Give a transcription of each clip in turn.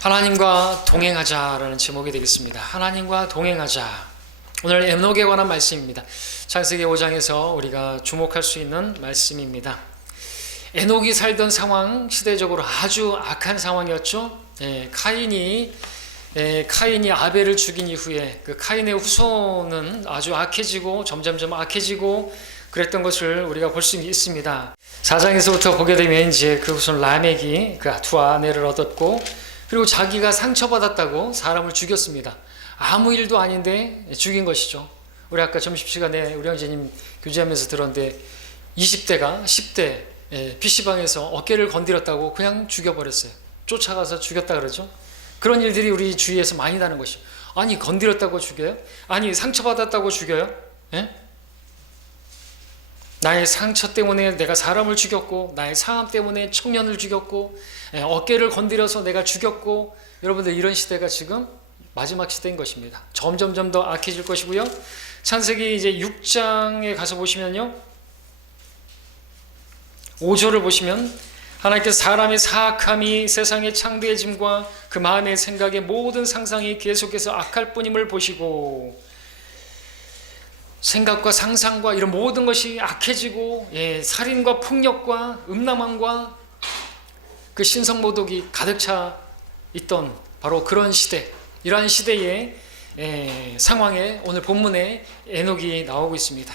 하나님과 동행하자라는 제목이 되겠습니다. 하나님과 동행하자. 오늘 에녹에 관한 말씀입니다. 창세기 5장에서 우리가 주목할 수 있는 말씀입니다. 에녹이 살던 상황, 시대적으로 아주 악한 상황이었죠. 카인이 아벨을 죽인 이후에 그 카인의 후손은 아주 악해지고 점점점 악해지고 그랬던 것을 우리가 볼 수 있습니다. 4장에서부터 보게 되면 이제 그 후손 라멕이 그 두 아내를 얻었고, 그리고 자기가 상처받았다고 사람을 죽였습니다. 아무 일도 아닌데 죽인 것이죠. 우리 아까 점심시간에 우리 형제님 교제하면서 들었는데 20대가 10대 PC방에서 어깨를 건드렸다고 그냥 죽여버렸어요. 쫓아가서 죽였다 그러죠. 그런 일들이 우리 주위에서 많이 나는 것이죠. 아니, 건드렸다고 죽여요? 아니, 상처받았다고 죽여요? 나의 상처 때문에 내가 사람을 죽였고, 나의 상함 때문에 청년을 죽였고, 어깨를 건드려서 내가 죽였고, 여러분들 이런 시대가 지금 마지막 시대인 것입니다. 점점점 더 악해질 것이고요. 창세기 이제 6장에 가서 보시면요, 5절을 보시면 하나님께서 사람의 사악함이 세상의 창대해짐과 그 마음의 생각의 모든 상상이 계속해서 악할 뿐임을 보시고, 생각과 상상과 이런 모든 것이 악해지고, 살인과 폭력과 음란함과 그 신성모독이 가득 차 있던 바로 그런 시대, 이러한 시대의 상황에 오늘 본문에 에녹이 나오고 있습니다.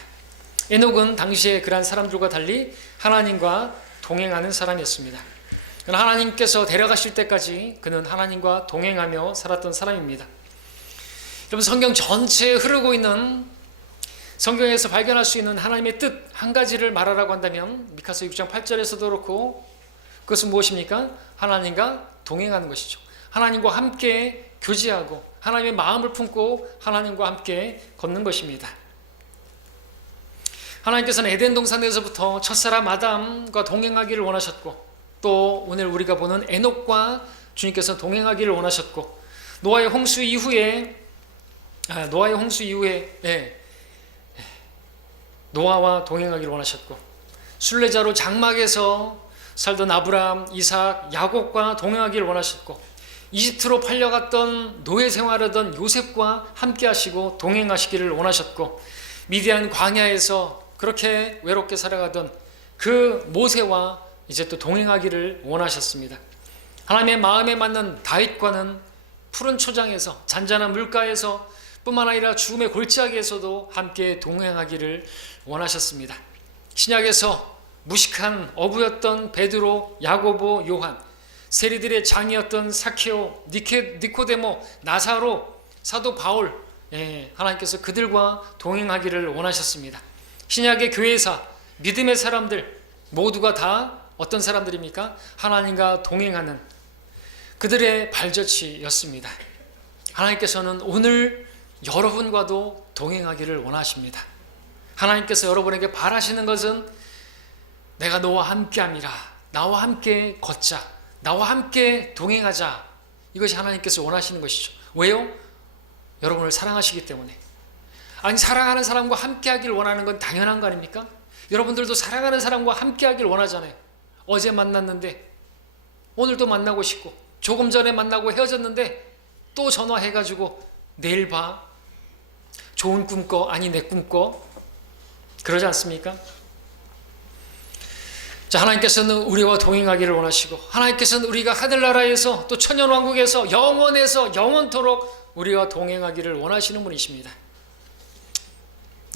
에녹은 당시에 그러한 사람들과 달리 하나님과 동행하는 사람이었습니다. 하나님께서 데려가실 때까지 그는 하나님과 동행하며 살았던 사람입니다. 여러분, 성경 전체에 흐르고 있는, 성경에서 발견할 수 있는 하나님의 뜻 한 가지를 말하라고 한다면 미카서 6장 8절에서도 그렇고, 그것은 무엇입니까? 하나님과 동행하는 것이죠. 하나님과 함께 교제하고 하나님의 마음을 품고 하나님과 함께 걷는 것입니다. 하나님께서는 에덴 동산에서부터 첫사람 아담과 동행하기를 원하셨고, 또 오늘 우리가 보는 에녹과 주님께서 동행하기를 원하셨고, 노아의 홍수 이후에 노아와 동행하기를 원하셨고, 순례자로 장막에서 살던 아브라함, 이삭, 야곱과 동행하기를 원하셨고, 이집트로 팔려갔던 노예 생활하던 요셉과 함께 하시고 동행하시기를 원하셨고, 미디안 광야에서 그렇게 외롭게 살아가던 그 모세와 이제 또 동행하기를 원하셨습니다. 하나님의 마음에 맞는 다윗과는 푸른 초장에서, 잔잔한 물가에서 뿐만 아니라 죽음의 골짜기에서도 함께 동행하기를 원하셨습니다. 신약에서 무식한 어부였던 베드로, 야고보, 요한, 세리들의 장이었던 사케오, 니코데모, 나사로, 사도 바울, 하나님께서 그들과 동행하기를 원하셨습니다. 신약의 교회사, 믿음의 사람들 모두가 다 어떤 사람들입니까? 하나님과 동행하는 그들의 발자취였습니다. 하나님께서는 오늘 여러분과도 동행하기를 원하십니다. 하나님께서 여러분에게 바라시는 것은 내가 너와 함께함이라, 나와 함께 걷자, 나와 함께 동행하자, 이것이 하나님께서 원하시는 것이죠. 왜요? 여러분을 사랑하시기 때문에. 아니, 사랑하는 사람과 함께하길 원하는 건 당연한 거 아닙니까? 여러분들도 사랑하는 사람과 함께하길 원하잖아요. 어제 만났는데 오늘도 만나고 싶고, 조금 전에 만나고 헤어졌는데 또 전화해가지고 내일 봐, 좋은 꿈 꿔, 아니 내 꿈 꿔, 그러지 않습니까? 자, 하나님께서는 우리와 동행하기를 원하시고, 하나님께서는 우리가 하늘나라에서 또 천년왕국에서 영원에서 영원토록 우리와 동행하기를 원하시는 분이십니다.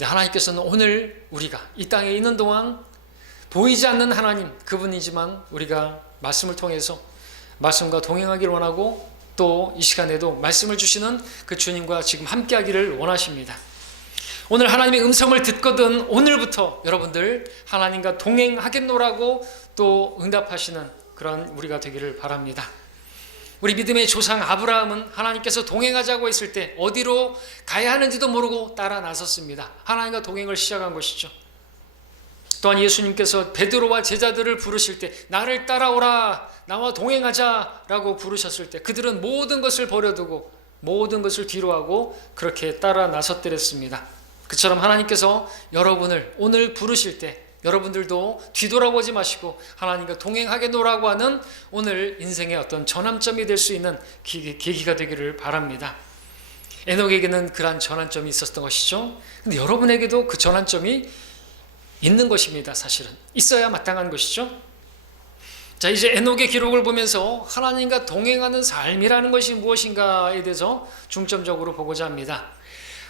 하나님께서는 오늘 우리가 이 땅에 있는 동안 보이지 않는 하나님, 그분이지만 우리가 말씀을 통해서 말씀과 동행하기를 원하고, 또 이 시간에도 말씀을 주시는 그 주님과 지금 함께하기를 원하십니다. 오늘 하나님의 음성을 듣거든 오늘부터 여러분들 하나님과 동행하겠노라고 또 응답하시는 그런 우리가 되기를 바랍니다. 우리 믿음의 조상 아브라함은 하나님께서 동행하자고 했을 때 어디로 가야 하는지도 모르고 따라 나섰습니다. 하나님과 동행을 시작한 것이죠. 또한 예수님께서 베드로와 제자들을 부르실 때 나를 따라오라, 나와 동행하자라고 부르셨을 때 그들은 모든 것을 버려두고 모든 것을 뒤로하고 그렇게 따라 나섰더랬습니다. 그처럼 하나님께서 여러분을 오늘 부르실 때 여러분들도 뒤돌아보지 마시고 하나님과 동행하게 노라고 하는 오늘 인생의 어떤 전환점이 될 수 있는 계기가 되기를 바랍니다. 에녹에게는 그러한 전환점이 있었던 것이죠. 근데 여러분에게도 그 전환점이 있는 것입니다. 사실은 있어야 마땅한 것이죠. 자, 이제 에녹의 기록을 보면서 하나님과 동행하는 삶이라는 것이 무엇인가에 대해서 중점적으로 보고자 합니다.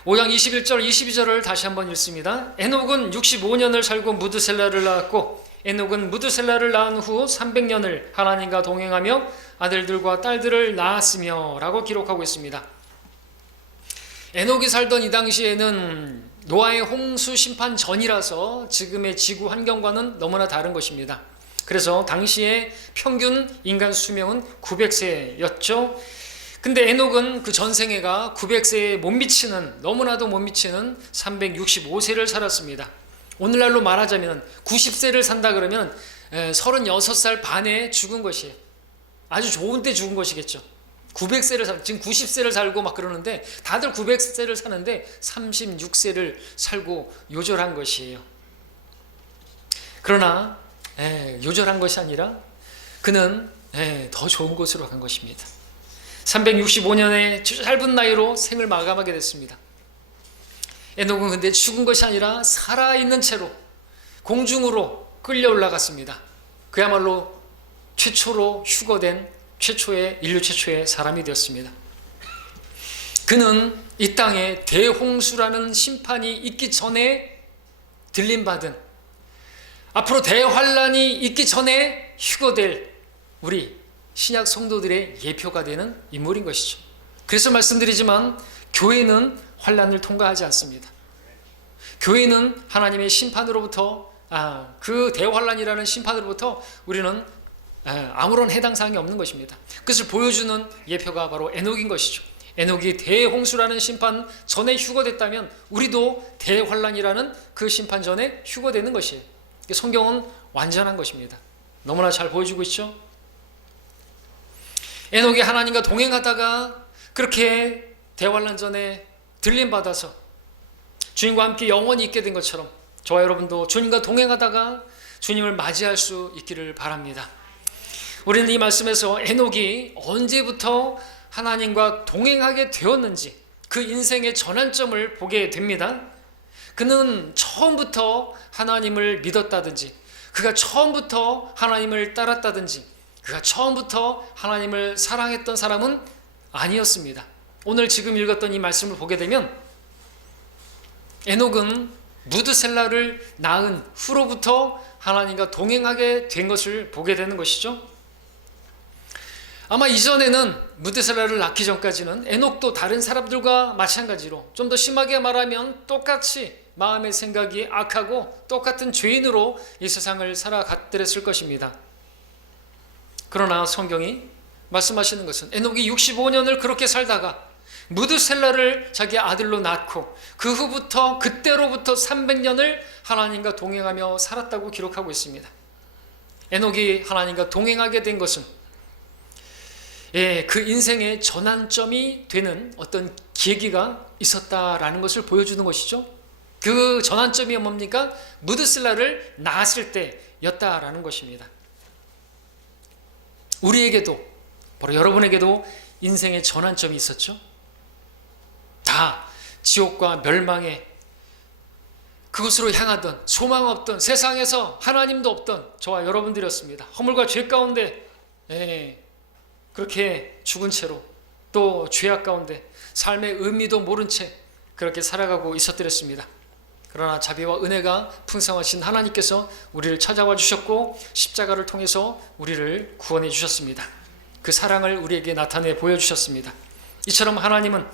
5장 21절 22절을 다시 한번 읽습니다. 에녹은 65년을 살고 무드셀라를 낳았고 에녹은 무드셀라를 낳은 후 300년을 하나님과 동행하며 아들들과 딸들을 낳았으며 라고 기록하고 있습니다. 에녹이 살던 이 당시에는 노아의 홍수 심판 전이라서 지금의 지구 환경과는 너무나 다른 것입니다. 그래서 당시의 평균 인간 수명은 900세였죠. 근데 에녹은 그 전생애가 900세에 못 미치는, 너무나도 못 미치는 365세를 살았습니다. 오늘날로 말하자면 90세를 산다 그러면 36살 반에 죽은 것이에요. 아주 좋은 때 죽은 것이겠죠. 900세를 지금 90세를 살고 막 그러는데 다들 900세를 사는데 36세를 살고 요절한 것이에요. 그러나 요절한 것이 아니라 그는 더 좋은 곳으로 간 것입니다. 365년의 짧은 나이로 생을 마감하게 됐습니다. 에녹은 근데 죽은 것이 아니라 살아있는 채로 공중으로 끌려 올라갔습니다. 그야말로 최초로 휴거된 인류 최초의 사람이 되었습니다. 그는 이 땅에 대홍수라는 심판이 있기 전에 들림받은, 앞으로 대환란이 있기 전에 휴거될 우리 신약 성도들의 예표가 되는 인물인 것이죠. 그래서 말씀드리지만 교회는 환란을 통과하지 않습니다. 교회는 하나님의 심판으로부터 그 대환란이라는 심판으로부터 우리는 아무런 해당 사항이 없는 것입니다. 그것을 보여주는 예표가 바로 에녹인 것이죠. 에녹이 대홍수라는 심판 전에 휴거됐다면 우리도 대환란이라는 그 심판 전에 휴거되는 것이에요. 성경은 완전한 것입니다. 너무나 잘 보여주고 있죠. 에녹이 하나님과 동행하다가 그렇게 대환란 전에 들림받아서 주님과 함께 영원히 있게 된 것처럼 저와 여러분도 주님과 동행하다가 주님을 맞이할 수 있기를 바랍니다. 우리는 이 말씀에서 에녹이 언제부터 하나님과 동행하게 되었는지 그 인생의 전환점을 보게 됩니다. 그는 처음부터 하나님을 믿었다든지, 그가 처음부터 하나님을 따랐다든지, 그가 처음부터 하나님을 사랑했던 사람은 아니었습니다. 오늘 지금 읽었던 이 말씀을 보게 되면 에녹은 무드셀라를 낳은 후로부터 하나님과 동행하게 된 것을 보게 되는 것이죠. 아마 이전에는 무드셀라를 낳기 전까지는 에녹도 다른 사람들과 마찬가지로 좀 더 심하게 말하면 똑같이 마음의 생각이 악하고 똑같은 죄인으로 이 세상을 살아갔더랬을 것입니다. 그러나 성경이 말씀하시는 것은 에녹이 65년을 그렇게 살다가 무드셀라를 자기 아들로 낳고 그 후부터 그때로부터 300년을 하나님과 동행하며 살았다고 기록하고 있습니다. 에녹이 하나님과 동행하게 된 것은 그 인생의 전환점이 되는 어떤 계기가 있었다라는 것을 보여주는 것이죠. 그 전환점이 뭡니까? 무드셀라를 낳았을 때였다라는 것입니다. 우리에게도, 바로 여러분에게도 인생의 전환점이 있었죠. 다 지옥과 멸망의 그곳으로 향하던, 소망 없던, 세상에서 하나님도 없던 저와 여러분들이었습니다. 허물과 죄 가운데 그렇게 죽은 채로, 또 죄악 가운데 삶의 의미도 모른 채 그렇게 살아가고 있었더랬습니다. 그러나 자비와 은혜가 풍성하신 하나님께서 우리를 찾아와 주셨고 십자가를 통해서 우리를 구원해 주셨습니다. 그 사랑을 우리에게 나타내 보여주셨습니다. 이처럼 하나님은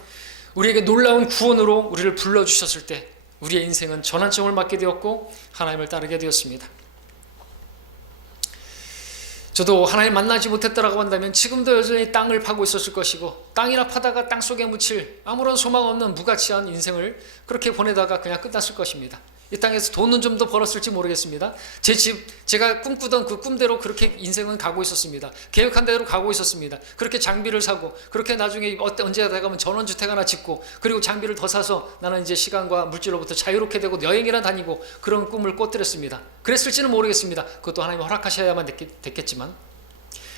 우리에게 놀라운 구원으로 우리를 불러주셨을 때 우리의 인생은 전환점을 맞게 되었고 하나님을 따르게 되었습니다. 저도 하나님 만나지 못했다라고 한다면 지금도 여전히 땅을 파고 있었을 것이고 땅이나 파다가 땅속에 묻힐 아무런 소망 없는 무가치한 인생을 그렇게 보내다가 그냥 끝났을 것입니다. 이 땅에서 돈은 좀 더 벌었을지 모르겠습니다. 제 집, 제가 꿈꾸던 그 꿈대로 그렇게 인생은 가고 있었습니다. 계획한 대로 가고 있었습니다. 그렇게 장비를 사고, 그렇게 나중에 언제 가면 전원주택 하나 짓고, 그리고 장비를 더 사서 나는 이제 시간과 물질로부터 자유롭게 되고 여행이나 다니고 그런 꿈을 꿔드렸습니다. 그랬을지는 모르겠습니다. 그것도 하나님 허락하셔야만 됐겠지만.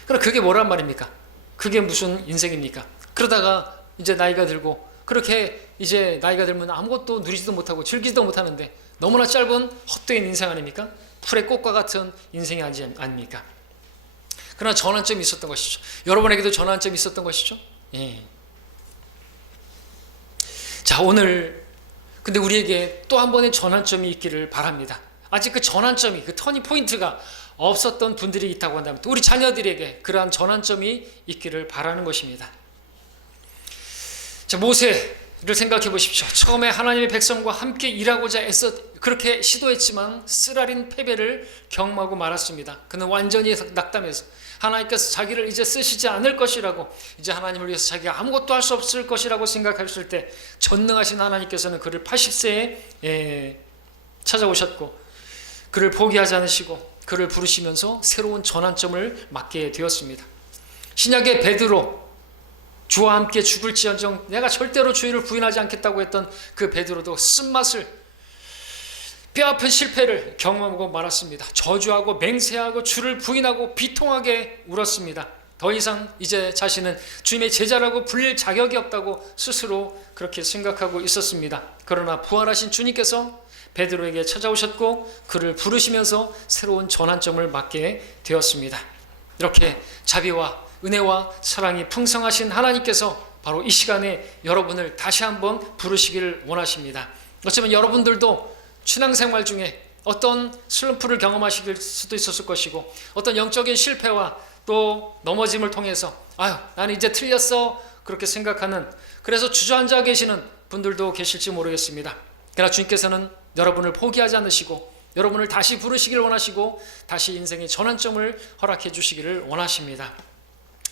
그럼 그게 뭐란 말입니까? 그게 무슨 인생입니까? 그러다가 이제 나이가 들고, 그렇게 이제 나이가 들면 아무것도 누리지도 못하고 즐기지도 못하는데 너무나 짧은 헛되인 인생 아닙니까? 풀의 꽃과 같은 인생이 아닙니까? 그러나 전환점이 있었던 것이죠. 여러분에게도 전환점이 있었던 것이죠. 예. 자, 오늘 근데 우리에게 또 한 번의 전환점이 있기를 바랍니다. 아직 그 전환점이, 그 터닝 포인트가 없었던 분들이 있다고 한다면 또 우리 자녀들에게 그러한 전환점이 있기를 바라는 것입니다. 자, 모세를 생각해 보십시오. 처음에 하나님의 백성과 함께 일하고자 애써 그렇게 시도했지만 쓰라린 패배를 경험하고 말았습니다. 그는 완전히 낙담해서 하나님께서 자기를 이제 쓰시지 않을 것이라고, 이제 하나님을 위해서 자기가 아무것도 할 수 없을 것이라고 생각했을 때 전능하신 하나님께서는 그를 80세에 찾아오셨고 그를 포기하지 않으시고 그를 부르시면서 새로운 전환점을 맞게 되었습니다. 신약의 베드로, 주와 함께 죽을지언정 내가 절대로 주의를 부인하지 않겠다고 했던 그 베드로도 쓴맛을, 뼈아픈 실패를 경험하고 말았습니다. 저주하고 맹세하고 주를 부인하고 비통하게 울었습니다. 더 이상 이제 자신은 주님의 제자라고 불릴 자격이 없다고 스스로 그렇게 생각하고 있었습니다. 그러나 부활하신 주님께서 베드로에게 찾아오셨고 그를 부르시면서 새로운 전환점을 맞게 되었습니다. 이렇게 자비와 은혜와 사랑이 풍성하신 하나님께서 바로 이 시간에 여러분을 다시 한번 부르시기를 원하십니다. 어쩌면 여러분들도 신앙생활 중에 어떤 슬럼프를 경험하실 수도 있었을 것이고 어떤 영적인 실패와 또 넘어짐을 통해서 나는 이제 틀렸어 그렇게 생각하는, 그래서 주저앉아 계시는 분들도 계실지 모르겠습니다. 그러나 주님께서는 여러분을 포기하지 않으시고 여러분을 다시 부르시기를 원하시고 다시 인생의 전환점을 허락해 주시기를 원하십니다.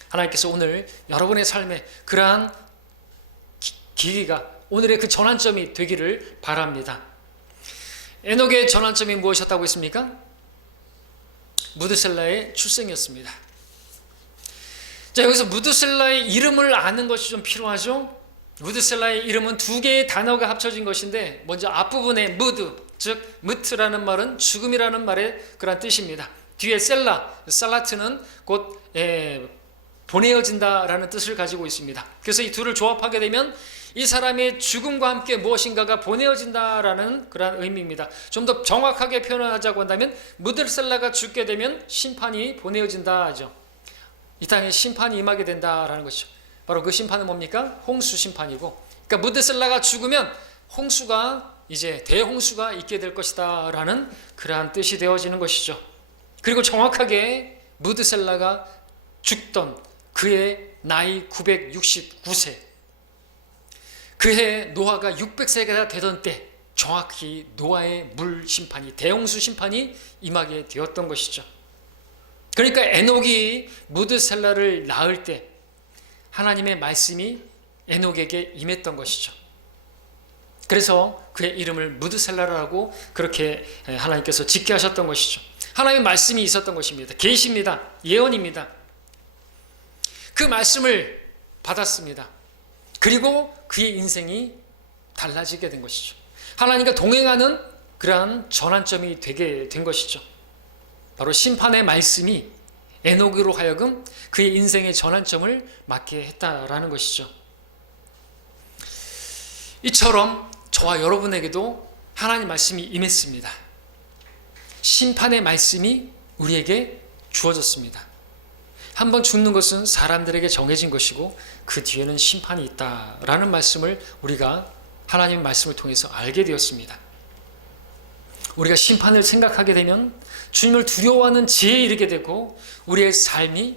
하나님께서 오늘 여러분의 삶에 그러한 기기가 오늘의 그 전환점이 되기를 바랍니다. 에녹의 전환점이 무엇이었다고 했습니까? 무드셀라의 출생이었습니다. 자, 여기서 무드셀라의 이름을 아는 것이 좀 필요하죠. 무드셀라의 이름은 두 개의 단어가 합쳐진 것인데, 먼저 앞부분에 무드, 즉 무트라는 말은 죽음이라는 말의 그런 뜻입니다. 뒤에 살라트는 곧 보내어진다라는 뜻을 가지고 있습니다. 그래서 이 둘을 조합하게 되면 이 사람의 죽음과 함께 무엇인가가 보내어진다라는 그런 의미입니다. 좀 더 정확하게 표현하자고 한다면 무드셀라가 죽게 되면 심판이 보내어진다 하죠. 이 땅에 심판이 임하게 된다라는 것이죠. 바로 그 심판은 뭡니까? 홍수 심판이고, 그러니까 무드셀라가 죽으면 홍수가, 이제 대홍수가 있게 될 것이다 라는 그러한 뜻이 되어지는 것이죠. 그리고 정확하게 무드셀라가 죽던 그의 나이 969세, 그해 노아가 600세가 되던 때 정확히 노아의 물 심판이, 대홍수 심판이 임하게 되었던 것이죠. 그러니까 에녹이 무드셀라를 낳을 때 하나님의 말씀이 에녹에게 임했던 것이죠. 그래서 그의 이름을 무드셀라라고 그렇게 하나님께서 짓게 하셨던 것이죠. 하나님의 말씀이 있었던 것입니다. 계시입니다. 예언입니다. 그 말씀을 받았습니다. 그리고 그의 인생이 달라지게 된 것이죠. 하나님과 동행하는 그러한 전환점이 되게 된 것이죠. 바로 심판의 말씀이 에녹으로 하여금 그의 인생의 전환점을 맞게 했다라는 것이죠. 이처럼 저와 여러분에게도 하나님 말씀이 임했습니다. 심판의 말씀이 우리에게 주어졌습니다. 한번 죽는 것은 사람들에게 정해진 것이고 그 뒤에는 심판이 있다라는 말씀을 우리가 하나님의 말씀을 통해서 알게 되었습니다. 우리가 심판을 생각하게 되면 주님을 두려워하는 지혜에 이르게 되고 우리의 삶이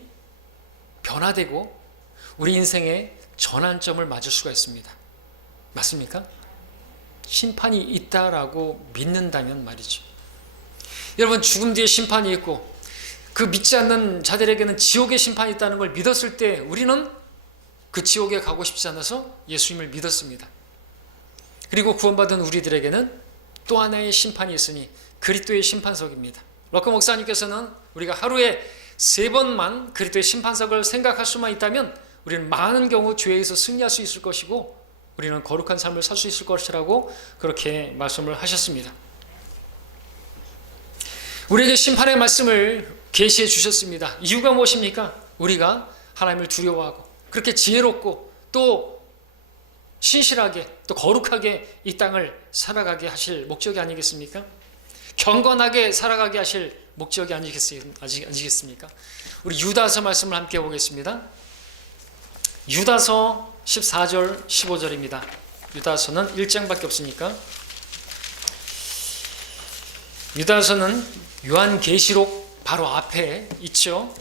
변화되고 우리 인생의 전환점을 맞을 수가 있습니다. 맞습니까? 심판이 있다라고 믿는다면 말이죠. 여러분, 죽음 뒤에 심판이 있고 그 믿지 않는 자들에게는 지옥의 심판이 있다는 걸 믿었을 때 우리는 그 지옥에 가고 싶지 않아서 예수님을 믿었습니다. 그리고 구원받은 우리들에게는 또 하나의 심판이 있으니 그리스도의 심판석입니다. 럭커 목사님께서는 우리가 하루에 3번만 그리스도의 심판석을 생각할 수만 있다면 우리는 많은 경우 죄에서 승리할 수 있을 것이고 우리는 거룩한 삶을 살 수 있을 것이라고 그렇게 말씀을 하셨습니다. 우리에게 심판의 말씀을 계시해 주셨습니다. 이유가 무엇입니까? 우리가 하나님을 두려워하고 그렇게 지혜롭고 또 신실하게 또 거룩하게 이 땅을 살아가게 하실 목적이 아니겠습니까? 경건하게 살아가게 하실 목적이 아니겠습니까? 우리 유다서 말씀을 함께 보겠습니다. 유다서 14절 15절입니다. 유다서는 1장밖에 없으니까. 유다서는 요한계시록 바로 앞에 있죠.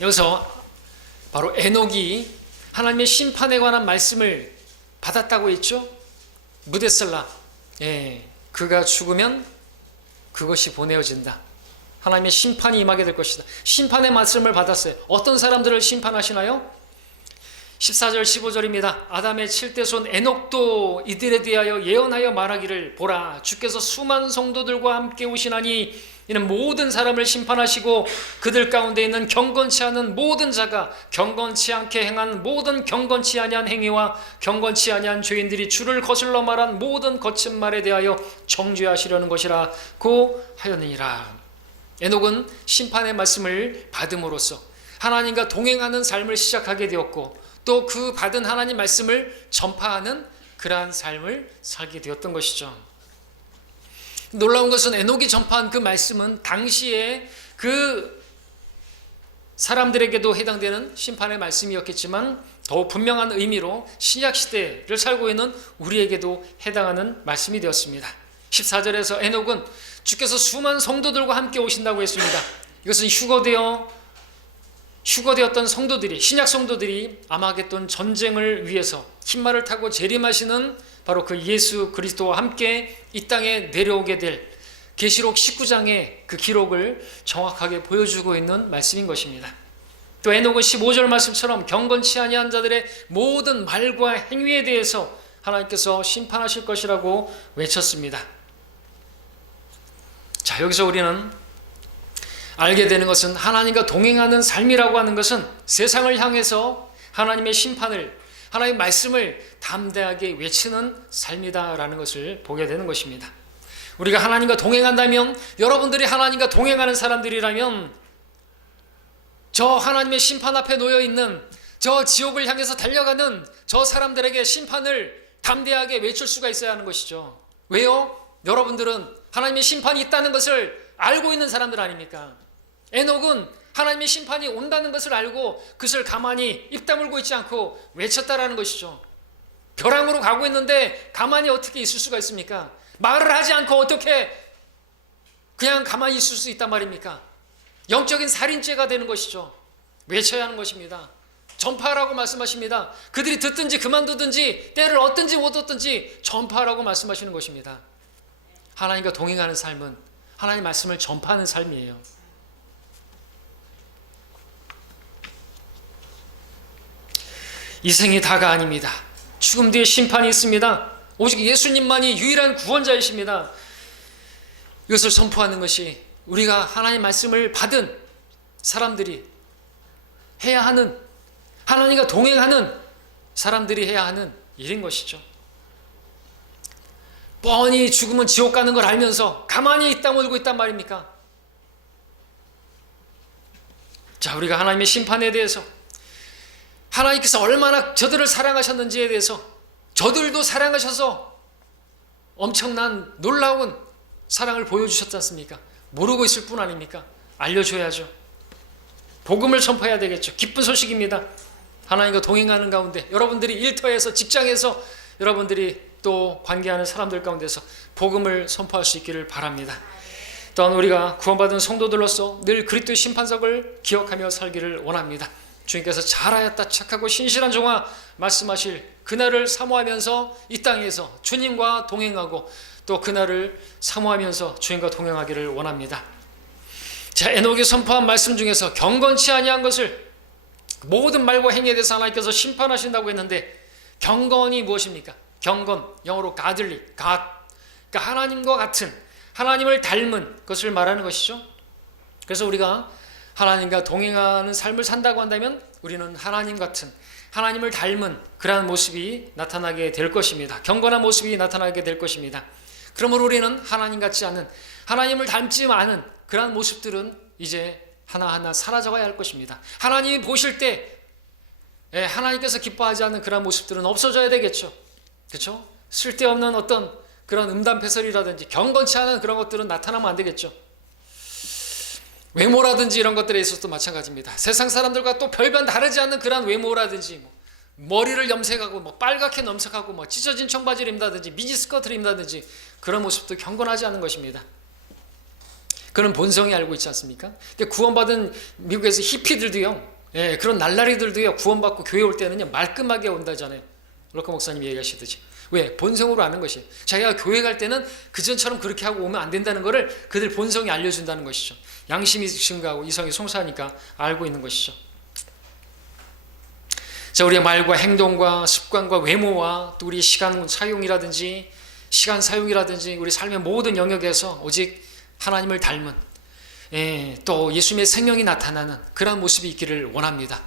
여기서 바로 에녹이 하나님의 심판에 관한 말씀을 받았다고 했죠. 무데슬라, 그가 죽으면 그것이 보내어진다. 하나님의 심판이 임하게 될 것이다. 심판의 말씀을 받았어요. 어떤 사람들을 심판하시나요? 14절 15절입니다. 아담의 7대 손 에녹도 이들에 대하여 예언하여 말하기를 보라 주께서 수많은 성도들과 함께 오시나니 이는 모든 사람을 심판하시고 그들 가운데 있는 경건치 않은 모든 자가 경건치 않게 행한 모든 경건치 아니한 행위와 경건치 아니한 죄인들이 주를 거슬러 말한 모든 거친 말에 대하여 정죄하시려는 것이라고 하였느니라. 에녹은 심판의 말씀을 받음으로써 하나님과 동행하는 삶을 시작하게 되었고 또 그 받은 하나님 말씀을 전파하는 그러한 삶을 살게 되었던 것이죠. 놀라운 것은 에녹이 전파한 그 말씀은 당시에 그 사람들에게도 해당되는 심판의 말씀이었겠지만 더 분명한 의미로 신약시대를 살고 있는 우리에게도 해당하는 말씀이 되었습니다. 14절에서 에녹은 주께서 수많은 성도들과 함께 오신다고 했습니다. 이것은 휴거되었던 성도들이, 신약 성도들이 아마겟돈 전쟁을 위해서 흰말을 타고 재림하시는 바로 그 예수 그리스도와 함께 이 땅에 내려오게 될 계시록 19장의 그 기록을 정확하게 보여주고 있는 말씀인 것입니다. 또 에녹은 15절 말씀처럼 경건치 아니한 자들의 모든 말과 행위에 대해서 하나님께서 심판하실 것이라고 외쳤습니다. 자, 여기서 우리는 알게 되는 것은 하나님과 동행하는 삶이라고 하는 것은 세상을 향해서 하나님의 심판을, 하나님의 말씀을 담대하게 외치는 삶이다라는 것을 보게 되는 것입니다. 우리가 하나님과 동행한다면, 여러분들이 하나님과 동행하는 사람들이라면 저 하나님의 심판 앞에 놓여있는 저 지옥을 향해서 달려가는 저 사람들에게 심판을 담대하게 외칠 수가 있어야 하는 것이죠. 왜요? 여러분들은 하나님의 심판이 있다는 것을 알고 있는 사람들 아닙니까? 에녹은 하나님의 심판이 온다는 것을 알고 그것을 가만히 입 다물고 있지 않고 외쳤다라는 것이죠. 벼랑으로 가고 있는데 가만히 어떻게 있을 수가 있습니까? 말을 하지 않고 어떻게 그냥 가만히 있을 수 있단 말입니까? 영적인 살인죄가 되는 것이죠. 외쳐야 하는 것입니다. 전파하라고 말씀하십니다. 그들이 듣든지 그만두든지 때를 얻든지 못 얻든지 전파하라고 말씀하시는 것입니다. 하나님과 동행하는 삶은 하나님의 말씀을 전파하는 삶이에요. 이 생이 다가 아닙니다. 죽음 뒤에 심판이 있습니다. 오직 예수님만이 유일한 구원자이십니다. 이것을 선포하는 것이 우리가 하나님의 말씀을 받은 사람들이 해야 하는, 하나님과 동행하는 사람들이 해야 하는 일인 것이죠. 뻔히 죽으면 지옥 가는 걸 알면서 가만히 입 다물고 있단 말입니까? 자, 우리가 하나님의 심판에 대해서, 하나님께서 얼마나 저들을 사랑하셨는지에 대해서, 저들도 사랑하셔서 엄청난 놀라운 사랑을 보여주셨지 않습니까? 모르고 있을 뿐 아닙니까? 알려줘야죠. 복음을 전파해야 되겠죠. 기쁜 소식입니다. 하나님과 동행하는 가운데 여러분들이 일터에서, 직장에서, 여러분들이 또 관계하는 사람들 가운데서 복음을 선포할 수 있기를 바랍니다. 또한 우리가 구원받은 성도들로서 늘 그리스도의 심판석을 기억하며 살기를 원합니다. 주님께서 잘하였다 착하고 신실한 종아 말씀하실 그날을 사모하면서 이 땅에서 주님과 동행하고 또 그날을 사모하면서 주님과 동행하기를 원합니다. 자, 에녹이 선포한 말씀 중에서 경건치 아니한 것을, 모든 말과 행위에 대해서 하나님께서 심판하신다고 했는데 경건이 무엇입니까? 경건, 영어로 godly, God. 그러니까 하나님과 같은, 하나님을 닮은 것을 말하는 것이죠. 그래서 우리가 하나님과 동행하는 삶을 산다고 한다면 우리는 하나님 같은, 하나님을 닮은 그러한 모습이 나타나게 될 것입니다. 경건한 모습이 나타나게 될 것입니다. 그러므로 우리는 하나님 같지 않은, 하나님을 닮지 않은 그러한 모습들은 이제 하나하나 사라져가야 할 것입니다. 하나님이 보실 때 하나님께서 기뻐하지 않는 그러한 모습들은 없어져야 되겠죠. 그렇죠? 쓸데없는 어떤 그런 음담패설이라든지 경건치 않은 그런 것들은 나타나면 안 되겠죠. 외모라든지 이런 것들에 있어서도 마찬가지입니다. 세상 사람들과 또 별반 다르지 않는 그런 외모라든지 머리를 염색하고 빨갛게 염색하고 찢어진 청바지를 입는다든지 미니스커트를 입는다든지 그런 모습도 경건하지 않은 것입니다. 그런 본성이 알고 있지 않습니까? 근데 구원받은 미국에서 히피들도요, 그런 날라리들도요, 구원받고 교회 올 때는요 말끔하게 온다잖아요. 럭커 목사님이 얘기하시듯이. 왜? 본성으로 아는 것이에요. 자기가 교회 갈 때는 그전처럼 그렇게 하고 오면 안 된다는 것을 그들 본성이 알려준다는 것이죠. 양심이 증가하고 이성이 송사하니까 알고 있는 것이죠. 자, 우리의 말과 행동과 습관과 외모와 또 우리 시간 사용이라든지 우리 삶의 모든 영역에서 오직 하나님을 닮은, 또 예수님의 생명이 나타나는 그런 모습이 있기를 원합니다.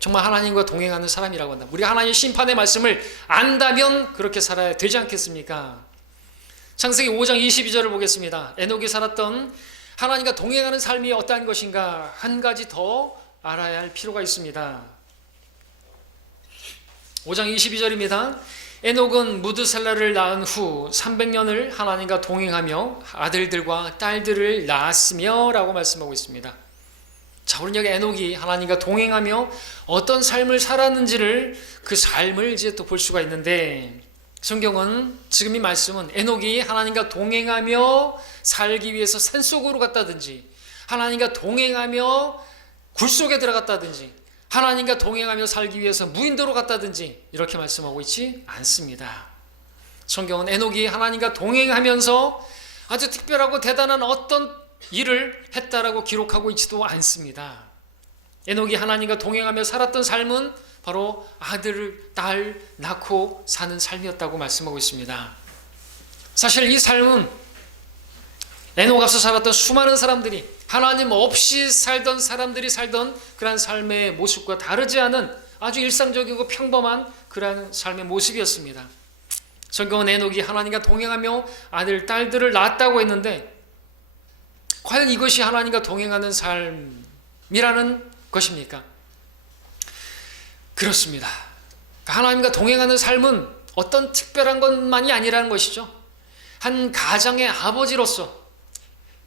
정말 하나님과 동행하는 사람이라고 한다. 우리 하나님의 심판의 말씀을 안다면 그렇게 살아야 되지 않겠습니까? 창세기 5장 22절을 보겠습니다. 에녹이 살았던 하나님과 동행하는 삶이 어떠한 것인가 한 가지 더 알아야 할 필요가 있습니다. 5장 22절입니다. 에녹은 무드셀라를 낳은 후 300년을 하나님과 동행하며 아들들과 딸들을 낳았으며 라고 말씀하고 있습니다. 자, 우리는 여기 에녹이 하나님과 동행하며 어떤 삶을 살았는지를 그 삶을 이제 또 볼 수가 있는데, 성경은 지금 이 말씀은 에녹이 하나님과 동행하며 살기 위해서 산속으로 갔다든지 하나님과 동행하며 굴 속에 들어갔다든지 하나님과 동행하며 살기 위해서 무인도로 갔다든지 이렇게 말씀하고 있지 않습니다. 성경은 에녹이 하나님과 동행하면서 아주 특별하고 대단한 어떤 일을 했다라고 기록하고 있지도 않습니다. 에녹이 하나님과 동행하며 살았던 삶은 바로 아들을 딸 낳고 사는 삶이었다고 말씀하고 있습니다. 사실 이 삶은 에녹 앞서 살았던 수많은 사람들이 하나님 없이 살던 사람들이 살던 그러한 삶의 모습과 다르지 않은 아주 일상적이고 평범한 그러한 삶의 모습이었습니다. 성경은 에녹이 하나님과 동행하며 아들, 딸들을 낳았다고 했는데 과연 이것이 하나님과 동행하는 삶이라는 것입니까? 그렇습니다. 하나님과 동행하는 삶은 어떤 특별한 것만이 아니라는 것이죠. 한 가정의 아버지로서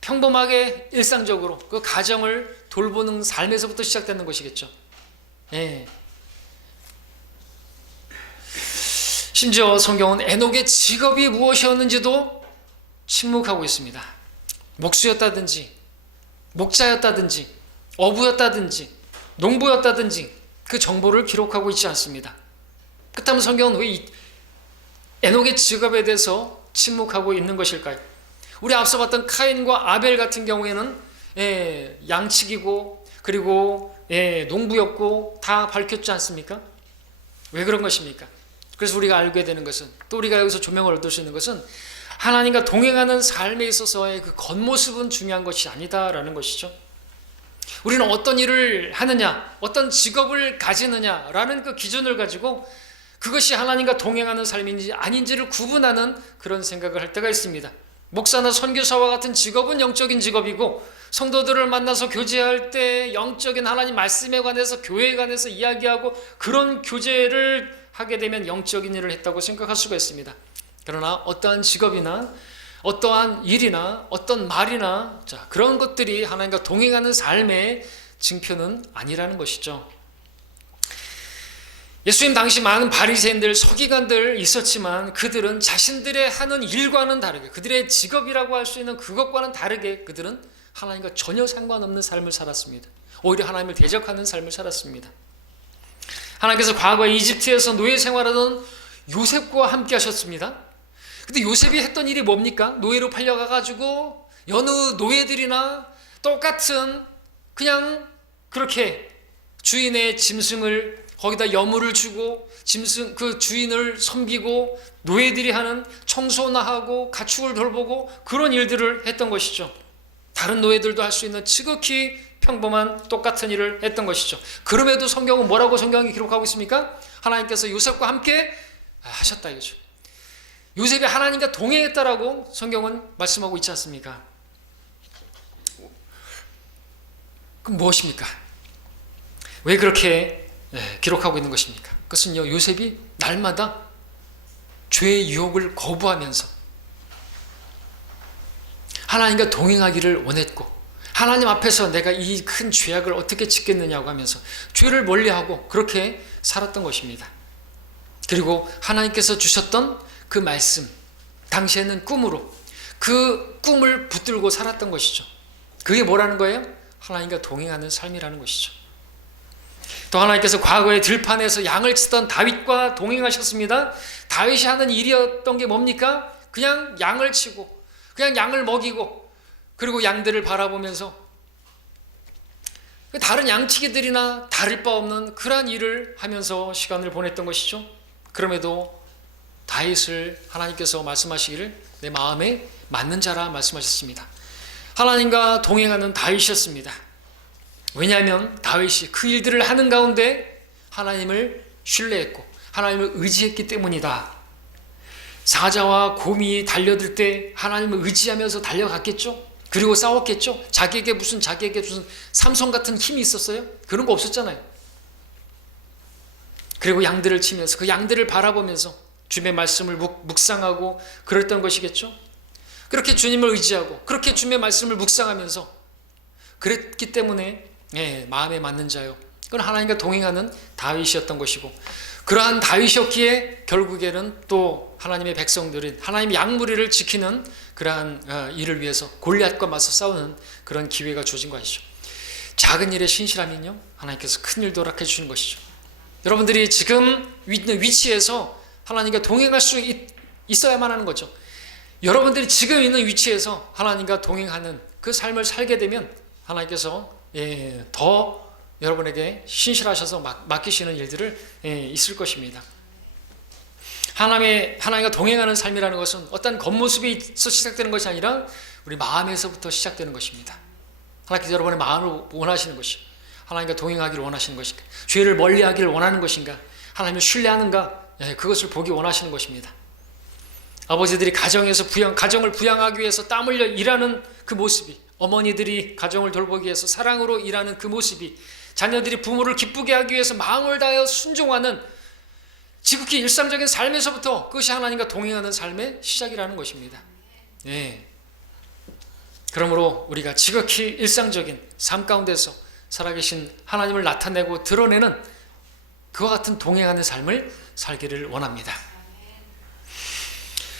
평범하게 일상적으로 그 가정을 돌보는 삶에서부터 시작되는 것이겠죠. 심지어 성경은 에녹의 직업이 무엇이었는지도 침묵하고 있습니다. 목수였다든지 목자였다든지 어부였다든지 농부였다든지 그 정보를 기록하고 있지 않습니다. 그렇다면 성경은 왜 에녹의 직업에 대해서 침묵하고 있는 것일까요? 우리 앞서 봤던 카인과 아벨 같은 경우에는 양치기고 그리고 농부였고 다 밝혔지 않습니까? 왜 그런 것입니까? 그래서 우리가 알게 되는 것은, 또 우리가 여기서 조명을 얻을 수 있는 것은 하나님과 동행하는 삶에 있어서의 그 겉모습은 중요한 것이 아니다라는 것이죠. 우리는 어떤 일을 하느냐, 어떤 직업을 가지느냐라는 그 기준을 가지고 그것이 하나님과 동행하는 삶인지 아닌지를 구분하는 그런 생각을 할 때가 있습니다. 목사나 선교사와 같은 직업은 영적인 직업이고 성도들을 만나서 교제할 때 영적인 하나님 말씀에 관해서 교회에 관해서 이야기하고 그런 교제를 하게 되면 영적인 일을 했다고 생각할 수가 있습니다. 그러나 어떠한 직업이나 어떠한 일이나 어떤 말이나 그런 것들이 하나님과 동행하는 삶의 증표는 아니라는 것이죠. 예수님 당시 많은 바리새인들, 서기관들 있었지만 그들은 자신들의 하는 일과는 다르게, 그들의 직업이라고 할 수 있는 그것과는 다르게 그들은 하나님과 전혀 상관없는 삶을 살았습니다. 오히려 하나님을 대적하는 삶을 살았습니다. 하나님께서 과거에 이집트에서 노예 생활하던 요셉과 함께 하셨습니다. 근데 요셉이 했던 일이 뭡니까? 노예로 팔려가가지고 여느 노예들이나 똑같은 그냥 그렇게 주인의 짐승을 거기다 여물을 주고 짐승 그 주인을 섬기고 노예들이 하는 청소나 하고 가축을 돌보고 그런 일들을 했던 것이죠. 다른 노예들도 할 수 있는 지극히 평범한 똑같은 일을 했던 것이죠. 그럼에도 성경은 뭐라고 성경이 기록하고 있습니까? 하나님께서 요셉과 함께 하셨다 이거죠. 요셉이 하나님과 동행했다라고 성경은 말씀하고 있지 않습니까? 그럼 무엇입니까? 왜 그렇게 기록하고 있는 것입니까? 그것은요, 요셉이 날마다 죄의 유혹을 거부하면서 하나님과 동행하기를 원했고, 하나님 앞에서 내가 이 큰 죄악을 어떻게 짓겠느냐고 하면서 죄를 멀리하고 그렇게 살았던 것입니다. 그리고 하나님께서 주셨던 그 말씀, 당시에는 꿈으로 그 꿈을 붙들고 살았던 것이죠. 그게 뭐라는 거예요? 하나님과 동행하는 삶이라는 것이죠. 또 하나님께서 과거에 들판에서 양을 치던 다윗과 동행하셨습니다. 다윗이 하는 일이었던 게 뭡니까? 그냥 양을 치고 그냥 양을 먹이고 그리고 양들을 바라보면서 다른 양치기들이나 다를 바 없는 그러한 일을 하면서 시간을 보냈던 것이죠. 그럼에도 다윗을 하나님께서 말씀하시기를 내 마음에 맞는 자라 말씀하셨습니다. 하나님과 동행하는 다윗이었습니다. 왜냐하면 다윗이 그 일들을 하는 가운데 하나님을 신뢰했고 하나님을 의지했기 때문이다. 사자와 곰이 달려들 때 하나님을 의지하면서 달려갔겠죠. 그리고 싸웠겠죠. 자기에게 무슨 삼손 같은 힘이 있었어요? 그런 거 없었잖아요. 그리고 양들을 치면서 그 양들을 바라보면서 주님의 말씀을 묵상하고 그랬던 것이겠죠. 그렇게 주님을 의지하고 그렇게 주님의 말씀을 묵상하면서 그랬기 때문에 마음에 맞는 자요, 그건 하나님과 동행하는 다윗이었던 것이고, 그러한 다윗이었기에 결국에는 또 하나님의 백성들은 하나님의 양무리를 지키는 그러한 일을 위해서 골리앗과 맞서 싸우는 그런 기회가 주어진 것이죠. 작은 일에 신실하면요, 하나님께서 큰 일도 허락해 주시는 것이죠. 여러분들이 지금 있는 위치에서 하나님과 동행할 수 있어야만 하는 거죠. 여러분들이 지금 있는 위치에서 하나님과 동행하는 그 삶을 살게 되면 하나님께서 더 여러분에게 신실하셔서 맡기시는 일들을 있을 것입니다. 하나님과 동행하는 삶이라는 것은 어떤 겉모습에서 시작되는 것이 아니라 우리 마음에서부터 시작되는 것입니다. 하나님께서 여러분의 마음을 원하시는 것이, 하나님과 동행하기를 원하시는 것인가, 죄를 멀리하기를 원하는 것인가, 하나님을 신뢰하는가, 그것을 보기 원하시는 것입니다. 아버지들이 가정을 부양하기 위해서 땀 흘려 일하는 그 모습이, 어머니들이 가정을 돌보기 위해서 사랑으로 일하는 그 모습이, 자녀들이 부모를 기쁘게 하기 위해서 마음을 다하여 순종하는 지극히 일상적인 삶에서부터 그것이 하나님과 동행하는 삶의 시작이라는 것입니다. 그러므로 우리가 지극히 일상적인 삶 가운데서 살아계신 하나님을 나타내고 드러내는 그와 같은 동행하는 삶을 살기를 원합니다.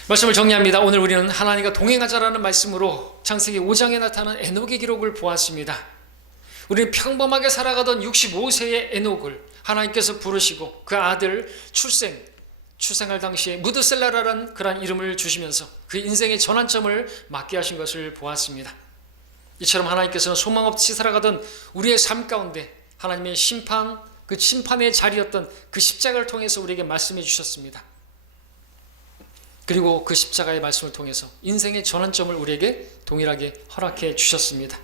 말씀을 정리합니다. 오늘 우리는 하나님과 동행하자라는 말씀으로 창세기 5장에 나타난 에녹의 기록을 보았습니다. 우리는 평범하게 살아가던 65세의 에녹을 하나님께서 부르시고 그 아들 출생할 당시에 무드셀라라는 그런 이름을 주시면서 그 인생의 전환점을 맞게 하신 것을 보았습니다. 이처럼 하나님께서는 소망 없이 살아가던 우리의 삶 가운데 하나님의 그 심판의 자리였던 그 십자가를 통해서 우리에게 말씀해 주셨습니다. 그리고 그 십자가의 말씀을 통해서 인생의 전환점을 우리에게 동일하게 허락해 주셨습니다.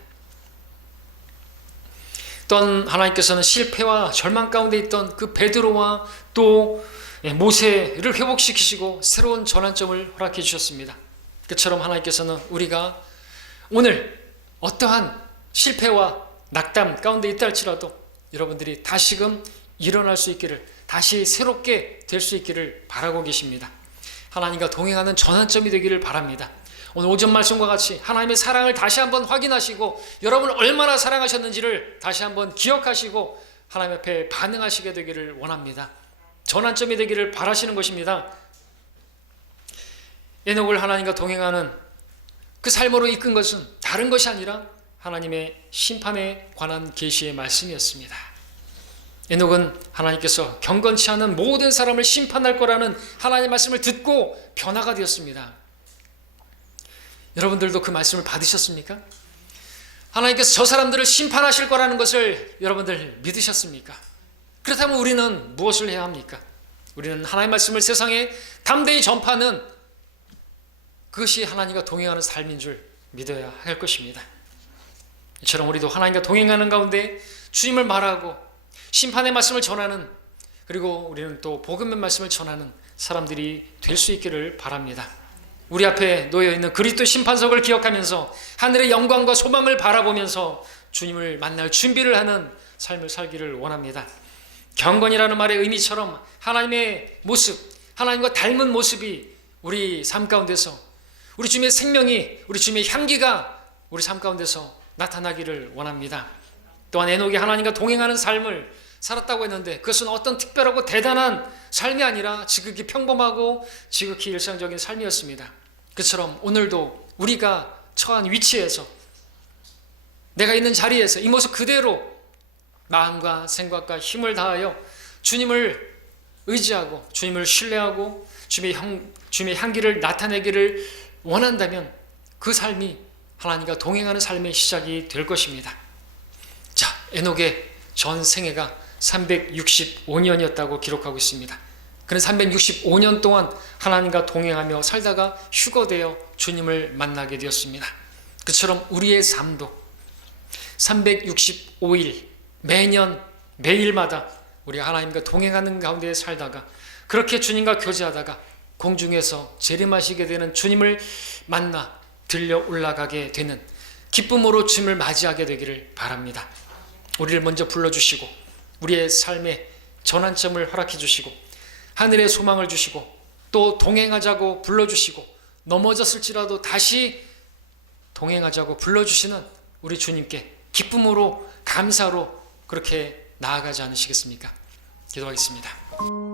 또한 하나님께서는 실패와 절망 가운데 있던 그 베드로와 또 모세를 회복시키시고 새로운 전환점을 허락해 주셨습니다. 그처럼 하나님께서는 우리가 오늘 어떠한 실패와 낙담 가운데 있다 할지라도 여러분들이 다시금 일어날 수 있기를, 다시 새롭게 될 수 있기를 바라고 계십니다. 하나님과 동행하는 전환점이 되기를 바랍니다. 오늘 오전 말씀과 같이 하나님의 사랑을 다시 한번 확인하시고 여러분을 얼마나 사랑하셨는지를 다시 한번 기억하시고 하나님 앞에 반응하시게 되기를 원합니다. 전환점이 되기를 바라시는 것입니다. 에녹을 하나님과 동행하는 그 삶으로 이끈 것은 다른 것이 아니라 하나님의 심판에 관한 계시의 말씀이었습니다. 에녹은 하나님께서 경건치 않은 모든 사람을 심판할 거라는 하나님의 말씀을 듣고 변화가 되었습니다. 여러분들도 그 말씀을 받으셨습니까? 하나님께서 저 사람들을 심판하실 거라는 것을 여러분들 믿으셨습니까? 그렇다면 우리는 무엇을 해야 합니까? 우리는 하나님의 말씀을 세상에 담대히 전파하는 그것이 하나님과 동행하는 삶인 줄 믿어야 할 것입니다. 이처럼 우리도 하나님과 동행하는 가운데 주님을 말하고 심판의 말씀을 전하는, 그리고 우리는 또 복음의 말씀을 전하는 사람들이 될 수 있기를 바랍니다. 우리 앞에 놓여있는 그리스도 심판석을 기억하면서 하늘의 영광과 소망을 바라보면서 주님을 만날 준비를 하는 삶을 살기를 원합니다. 경건이라는 말의 의미처럼 하나님의 모습, 하나님과 닮은 모습이 우리 삶 가운데서, 우리 주님의 생명이, 우리 주님의 향기가 우리 삶 가운데서 나타나기를 원합니다. 또한 에녹이 하나님과 동행하는 삶을 살았다고 했는데 그것은 어떤 특별하고 대단한 삶이 아니라 지극히 평범하고 지극히 일상적인 삶이었습니다. 그처럼 오늘도 우리가 처한 위치에서, 내가 있는 자리에서 이 모습 그대로 마음과 생각과 힘을 다하여 주님을 의지하고 주님을 신뢰하고 주님의 향기를 나타내기를 원한다면 그 삶이 하나님과 동행하는 삶의 시작이 될 것입니다. 자, 에녹의 전 생애가 365년이었다고 기록하고 있습니다. 그는 365년 동안 하나님과 동행하며 살다가 휴거되어 주님을 만나게 되었습니다. 그처럼 우리의 삶도 365일 매년 매일마다 우리 하나님과 동행하는 가운데 살다가 그렇게 주님과 교제하다가 공중에서 재림하시게 되는 주님을 만나 들려 올라가게 되는 기쁨으로 주님을 맞이하게 되기를 바랍니다. 우리를 먼저 불러주시고 우리의 삶의 전환점을 허락해 주시고 하늘의 소망을 주시고 또 동행하자고 불러주시고 넘어졌을지라도 다시 동행하자고 불러주시는 우리 주님께 기쁨으로 감사로 그렇게 나아가지 않으시겠습니까? 기도하겠습니다.